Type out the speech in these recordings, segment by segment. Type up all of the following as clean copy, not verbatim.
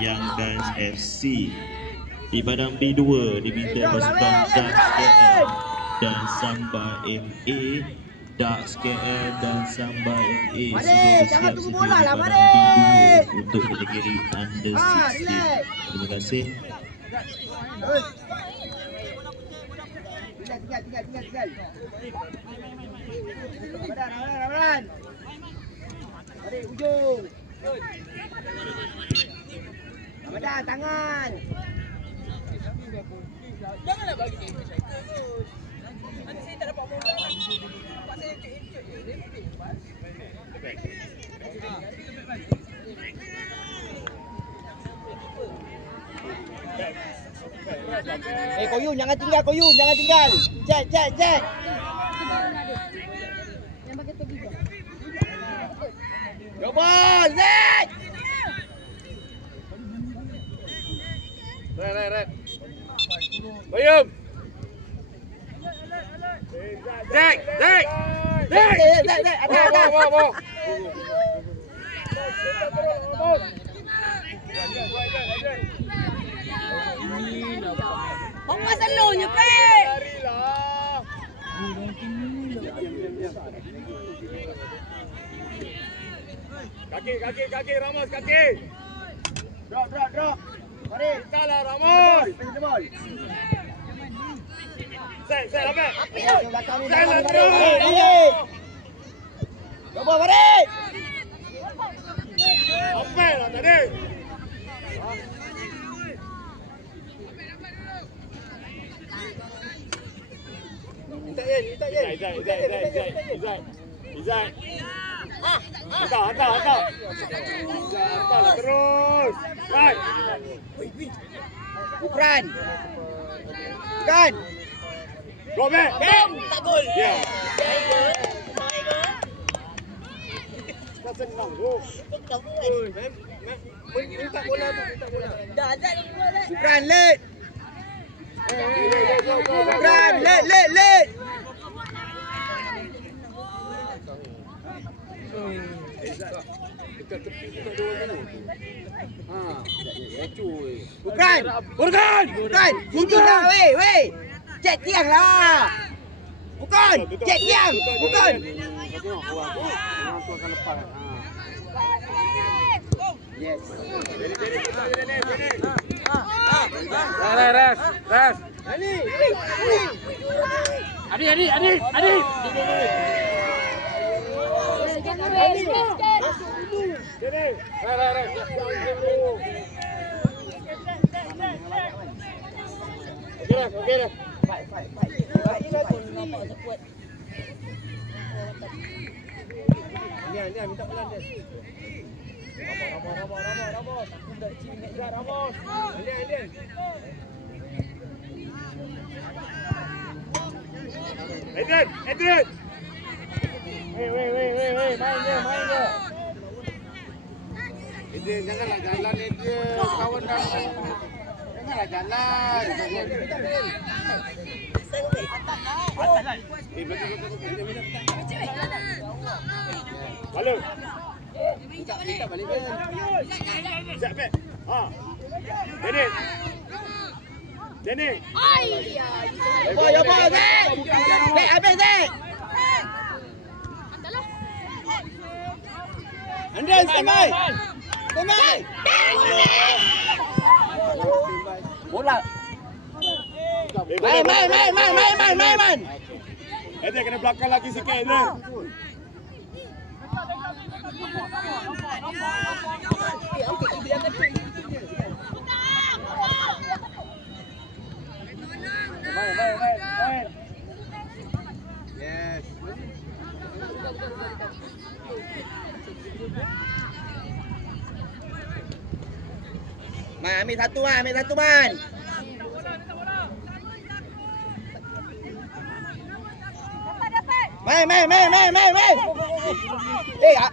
Young Guns FC. Di padang B2 diminta pasukan Ducks KL dan Samba MA. Ducks KL dan Samba MA sudah bersiap sedia di padang B2 untuk kategori Under 16. Terima kasih. Tinggal. Ramadan. Tarik ujung. Ramadan, tangan. Janganlah bagi saya terus. Nanti saya tak dapat bola. Pak saya cek. Koyum jangan tinggal, Koyum jangan tinggal. Cek. Yang pakai topi tu. Go ball, Zek. Red. Koyum. Zek. Ada. Apa selalunya, Pek? Kaki, Ramos, kaki. Drop. Mari. Kalah Ramos. Ball. Set apa? Go ball, mari. Apa lah tadi? Minta Yen. Izat. Hantar lah terus. Right. Bukan. Go back. Tak gol. Yeah. Senang tu. Minta bola. Dah azad gol dah. Bukan late. Bukan late. Dekat tepi dekat dua tu. Cuy. Bukan. Sini lah, weh. Cek tiang lah. Bukan. Cek tiang. Bukan. Tengok orang tu akan lepas. Yes. Res. Adi. Jangan waste. Sini. Res. Okey dah. Ni minta pelan dia. Ramos. Aku dah cing dekat Ramos. Alien. Adrian. Weh, main dia. Adrian, janganlah jalan Adrian. Kawan dah. Janganlah jalan. Lalu. Minta balik kan. Siap back. Dennis. Ya boy, Zek. Zek, habis Zek. Andreas, semai. Bola. Main. Dia kena belakang lagi sikit je. Main. Yes. Ambil satu man. Main.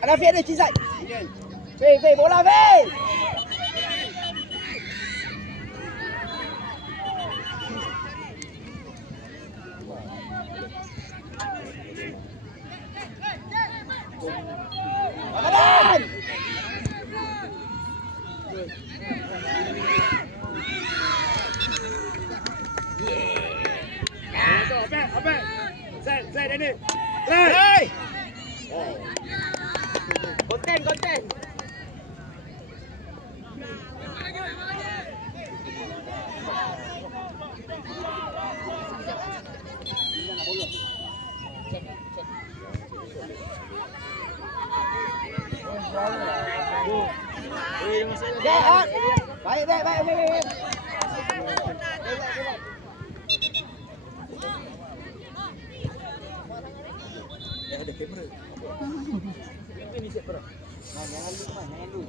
Rafi ada Cizat. Fei, bola Fei. Ramadan. Abang. Set ini. Play. Konten. Baik. Ada kamera. Ini set perang. Jangan lu.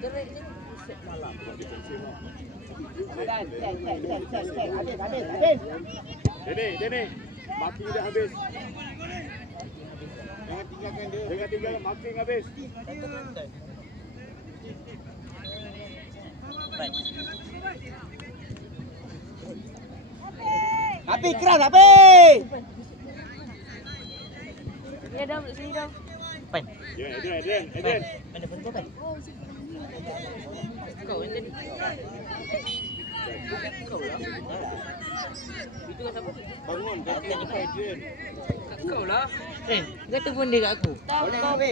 Gerak je. Set malam. Habis. Dene. Marking dah habis. Jangan tinggalkan marking habis. Api keras, api. Ya dah, sini dah. Pan. Ya, Adrian. Mana pun kau pan? Kau yang tadi. Kau lah. Itu kan siapa? Bangun, Adrian. Kau lah. Kata pun dia kat aku.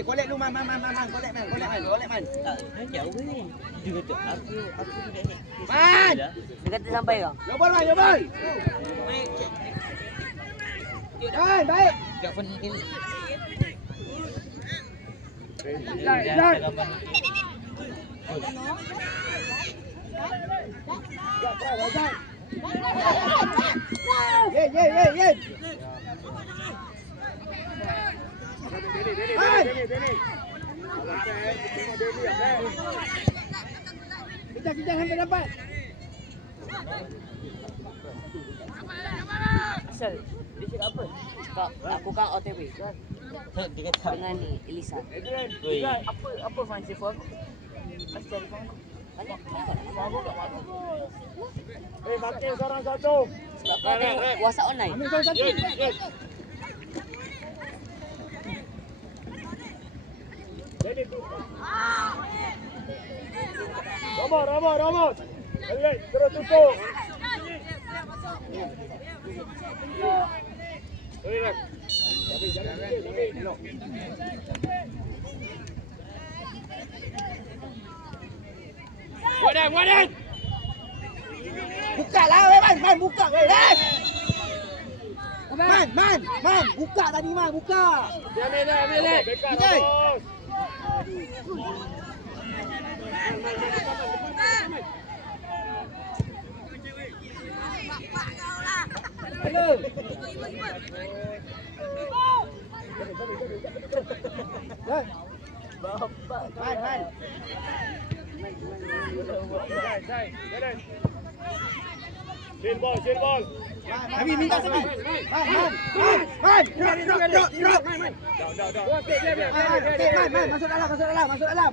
Kolek lu man. Kolek man. Tak, jauh weh. Dia kata aku tidak ni. Man. Dia kata sampai kau. Jobol. Man, baik. Tak pun ni. Ye. Kita sampai dapat. Asal dia cakap apa? Aku kan OTW kan. Dia kata dengan ni Elisa. Oi. Apa fancy for aku? Asal kau. Banyak. Aku tak mahu. Makin seorang satu. Sebab kau tengok WhatsApp online. Ambil kau satu. Ramos. Terus tutup. Wadan. Buka lah, Man, buka weh. Man, buka tadi Man, buka. Ambil. Vijay. Hello. Man. Chill ball. Kami minta Sabi. Man. Drop. Man, masuk dalam. Drop.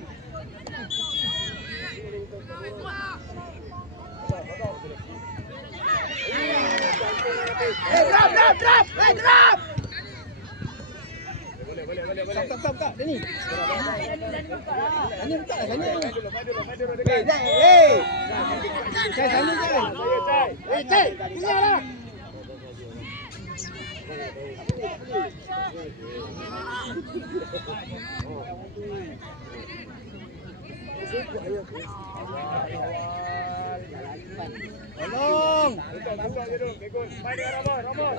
Boleh. Stop. Sini. Sini buka. Cai, sini cai. Cai, tinggallah. Tolong. Main dengan Ramos.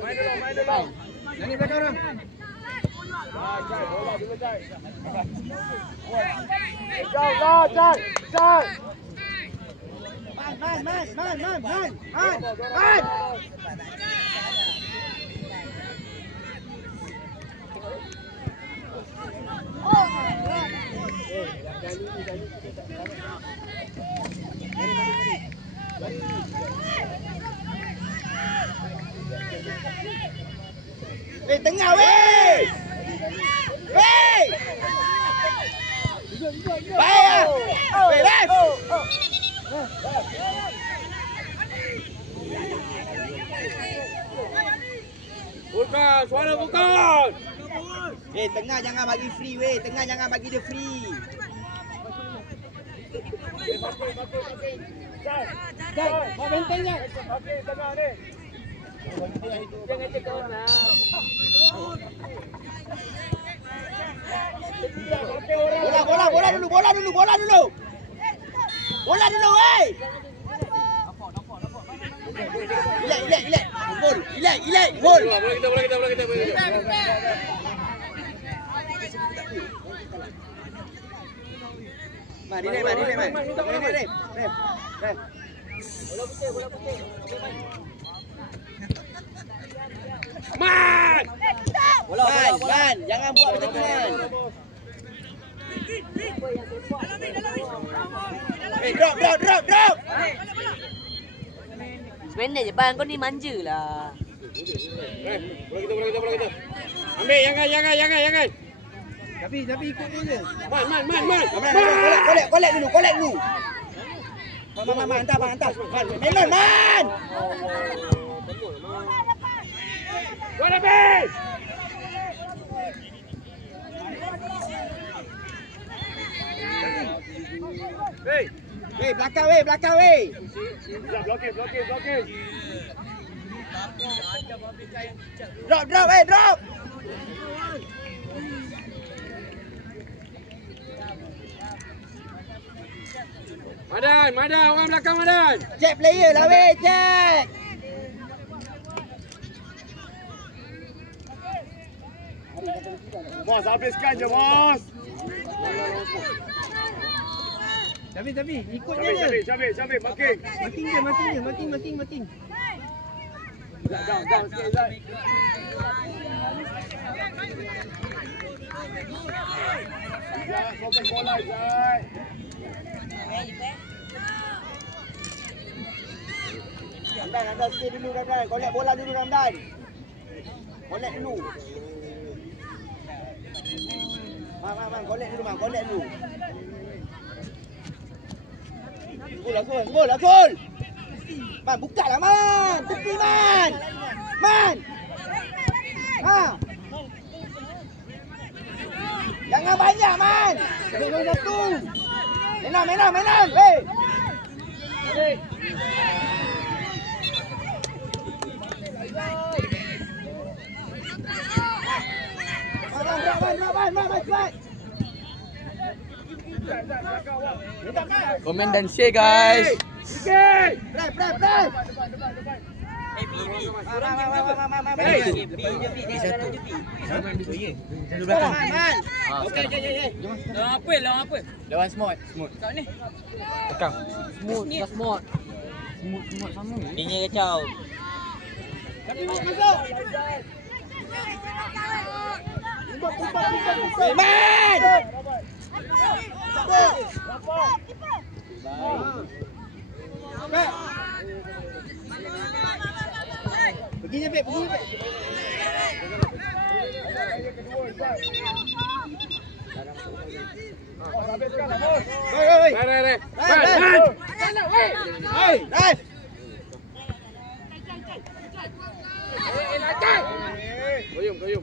Main dulu. Ini belakang orang. Bola dulu, Cai. Cai. Man. Tengah weh. Baik. Beres. Bukan, suara bukan. Tengah jangan bagi free weh. Tengah jangan bagi dia free. Mau benteng je. Jangan cakap orang. Bola dulu. Bola dulu, weh. Ilek. Gol. Ilek. Gol. Bola kita. Mari, Rem. Bola putih. Man! Man, jangan buat pertandingan. Drop. Sebenarnya je bang, kau ni manja lah. Bola kita. Ambil, jangan. Tapi ikut dia je. Man. Collect dulu. Man, hantar. Man. Bola habis! Weh, belakang weh. Blokir. Drop. Madan, orang belakang Madan. Check player lah weh, check. Bos, habiskan je, bos. Tapi ikut je. Cabik, makin. Makin. Down sikit, Zat. Zat, fokus bola, Zat. Ramdan stay dulu Ramdan. Collect bola dulu Ramdan. Collect dulu. Man, collect dulu. Gol. Man, buka lah Man. Tepi Man. Ha. Jangan banyak Man. Satu. Menang. Weh. Man, cepat. Komen dan share guys. Play. Man. Okey. Lawan apa? Lawan smart. Kau ni. Tekan. Smart sama. Ini kacau. Tapi masuk. Man. Pergi je, Pep.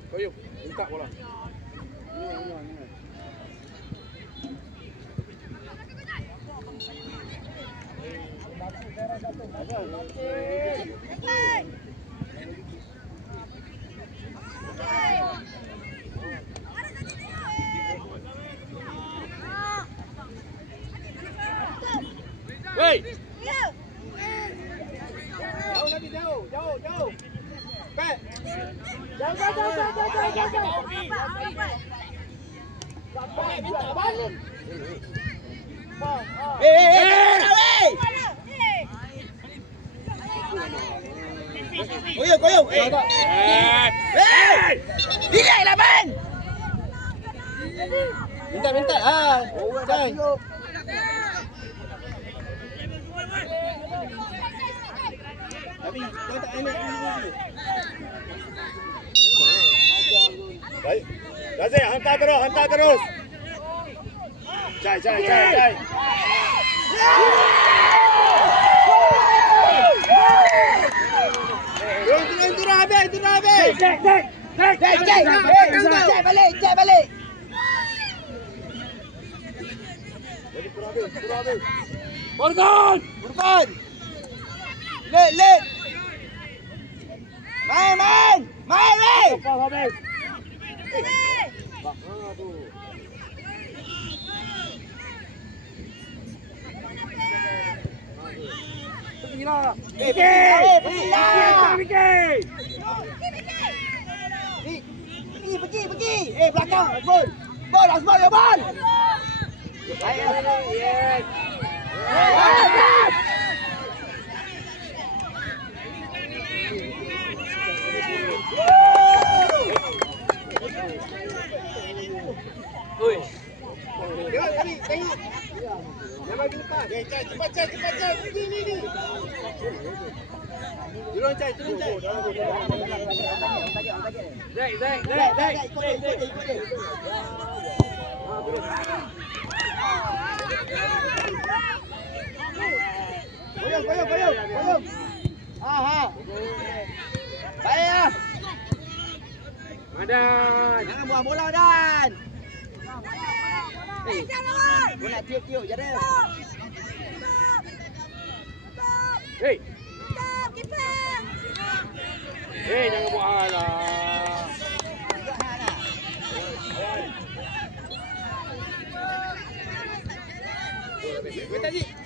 Koyum. Minta bola. Hey! Jauh. Pep. Jauh. Minta balik. Koyum. Relax lah, Man. Minta. Dah. Tapi kau tak enak dulu. Baik. Razif, hantar terus. Cai. Turun habis. Cek balik. Morgan! Burfan! Late! Main! Main! Pergi! Belakang! Bol! Asmal ya bol! Yes! Oi. Tengok. Jangan bagi lepas. Cepat Cai. Ni. Turun Cai. Zek. Ikut dia. Goyong. Aha. Baik ah. Madan. Jangan buang bola Dan. Kau nak tiup je dia. Hei. Hei, jangan buat hal lah.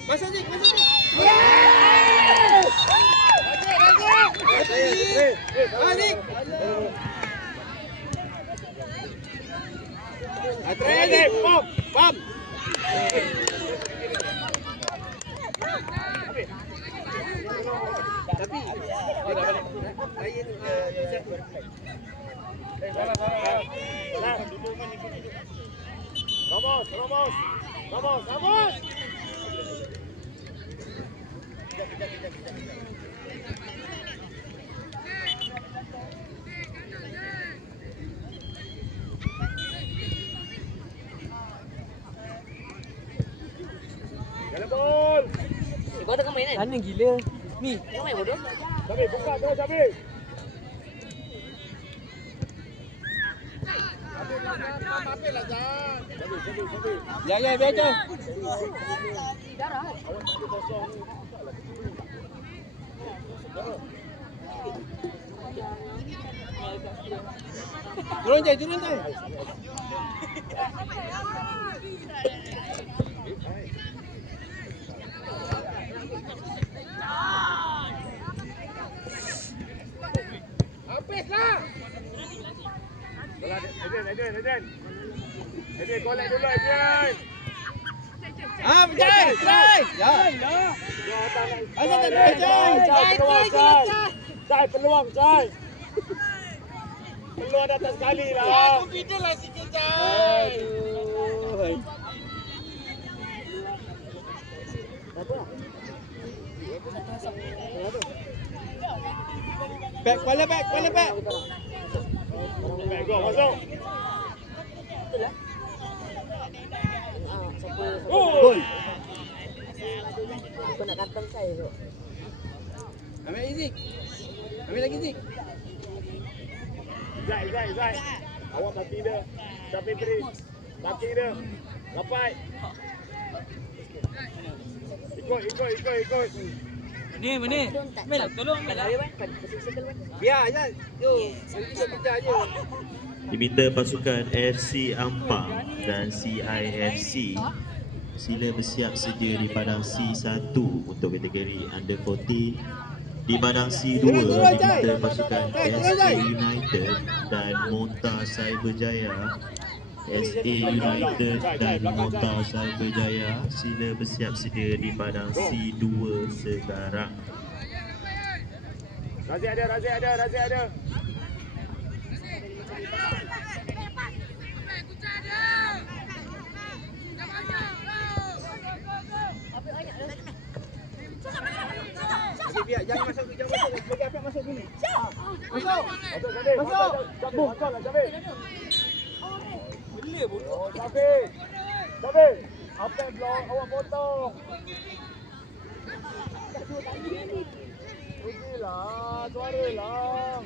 Masuk Zik. Balik. Atrenik, pom. Tapi dia dah balik. Saya tu set flag. Salah. Vamos. Jalan bol. Kau tengah main kan? Sana gila. Ni. Tengah main bodoh. Sabir, buka terus Sabir. Ya, biar je. Turun Cai. Habislah. Eden. Eden, golek dulu Eden. Cai. Ya. Asal tak ada Cai. Peluang Cai. Peluang datang sekali lah. Kita lah sikit Cai. Aduh. Back, kepala back. Baik, go, masuk. Gol. Kau nak kantong saya tu. Ambil Zik. Ambil lagi Zik. Zai. Awak kaki dia. Sampai teri. Kaki dia. Rapat. Ikut. Mana? Mel, tolong Mel. Biar je. Tu. Kita kejar je. Diminta pasukan FC Ampang dan CIFC sila bersiap sedia di padang C1 untuk kategori under 14. Di padang C2 diminta pasukan SA United dan Mota Cyberjaya. SA United dan Mota Cyberjaya sila bersiap sedia di padang C2 sekarang. Razi ada. Biar jangan masuk. Bagi apa masuk dulu. Masuk. Masuklah Sabir. Bila bodoh. Sabir. Apa yang blok awak potong? Rugilah, suaralah.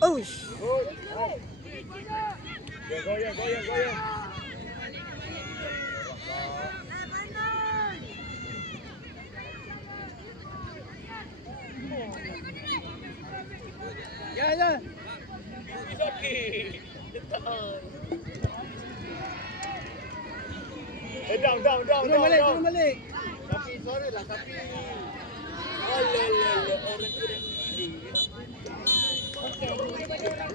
Uish. Goyang. Ya. Down. Turun balik. Tapi sorry lah, tapi Orang tu dah